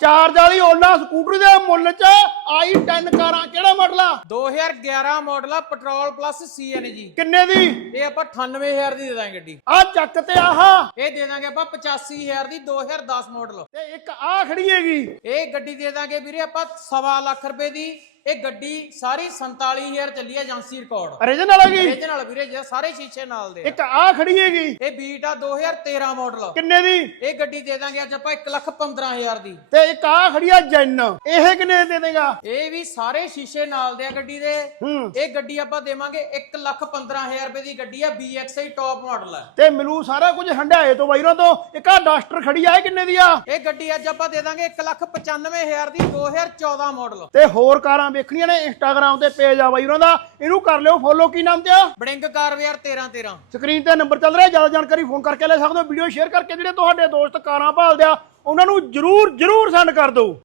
Charge ਵਾਲੀ Ola scooter ਦੇ ਮੁੱਲ 'ਚ ਆਈ 10 ਕਾਰਾਂ। ਕਿਹੜਾ ਮਾਡਲ ਆ? 2011 ਮਾਡਲ ਆ ਪੈਟਰੋਲ ਪਲੱਸ ਸੀਐਨਜੀ ਕਿੰਨੇ ਦੀ? ਇਹ ਆਪਾਂ 98000 ਦੀ ਦੇ ਦਾਂਗੇ ਗੱਡੀ ਆ ਚੱਕ ਤੇ ਆਹ। ਇਹ ਦੇ ਦਾਂਗੇ ਆਪਾਂ 85000 ਦੀ 2010 ਮਾਡਲ ਤੇ ਇੱਕ ਆ ਖੜੀ ਹੈਗੀ। ਇਹ ਗੱਡੀ ਦੇ ਦਾਂਗੇ ਵੀਰੇ ਆਪਾਂ ਸਵਾ ਲੱਖ ਰੁਪਏ ਦੀ। ਇਹ ਗੱਡੀ ਸਾਰੀ 47000 ਚੱਲੀ ਹੈ ਏਜੰਸੀ ਰਿਕਾਰਡ। Origignal ਹੈਗੀ ਇਹਦੇ ਨਾਲ ਵੀਰੇ ਜੇ ਸਾਰੇ ਸ਼ੀਸ਼ੇ ਨਾਲ ਦੇ ਆ। ਇੱਕ ਆ ਖੜੀ ਹੈਗੀ। ਇਹ ਬੀਟ ਆ 2013 ਮਾਡਲ ਕਿੰਨੇ ਦੀ? ਇਹ ਗੱਡੀ ਦੇ ਦਾਂਗੇ ਅੱਜ ਆਪਾਂ 1 ਲੱਖ 15000 ਦੀ। ਤੇ ਇੱਕ ਆ ਖੜੀ ਆ ਜੈਨ। ਇਹ ਕਿੰਨੇ ਦੀ ਦੇਗਾ ਇਹ ਵੀ ਸਾਰੇ ਸ਼ੀਸ਼ੇ ਨਾਲ ਦੇ ਆ ਗੱਡੀ ਦੇ। ਹੂੰ। ਇਹ ਗੱਡੀ ਆਪਾਂ ਦੇਵਾਂਗੇ 1 ਲੱਖ 15000 ਰੁਪਏ ਦੀ ਗੱਡੀ ਆ BXI ਟੌਪ ਮਾਡਲ ਹੈ ਤੇ ਮਿਲੂ ਸਾਰਾ ਕੁਝ ਹੰਡਾਏ ਤੋਂ ਬਾਈਰਾਂ ਤੋਂ ਇੱਕ ਆ ਡਸਟਰ ਖੜੀ ਆ ਇਹ ਕਿੰਨੇ ਦੀ ਆ? ਇਹ ਗੱਡੀ ਅੱਜ ਆਪਾਂ ਦੇ ਦਾਂਗੇ 1 ਲੱਖ 95000 ਦੀ 2014 ਮਾਡਲ ਤੇ ਹੋਰ ਕਾਰਾਂ ਵੇਖਣੀਆਂ ਨੇ ਇੰਸਟਾਗ੍ਰam ਤੇ ਪੇਜ ਆ ਬਾਈ ਉਹਨਾਂ ਦਾ। ਇਹਨੂੰ ਕਰ ਲਿਓ ਫੋਲੋ ਕੀ ਨਾਮ ਤੇ ਆ ਬੜਿੰਗ ਕਾਰਵੇਅਰ 13 13 ਸਕਰੀਨ ਤੇ ਨੰਬਰ ਚੱਲ ਰਿਹਾ ਜ਼ਿਆਦਾ ਜਾਣਕਾਰੀ ਫੋਨ ਕਰਕੇ ਲੈ ਸਕਦੇ ਹੋ ਵੀਡੀਓ ਸ਼ੇਅਰ ਕਰਕੇ ਜਿਹੜੇ ਤੁਹਾਡੇ ਦੋਸਤ ਕਾਰਾਂ ਭਾਲਦੇ ਆ ਉਹਨਾਂ ਨੂੰ ਜਰੂਰ ਜਰੂਰ ਸੈਂਡ ਕਰ ਦਿਓ।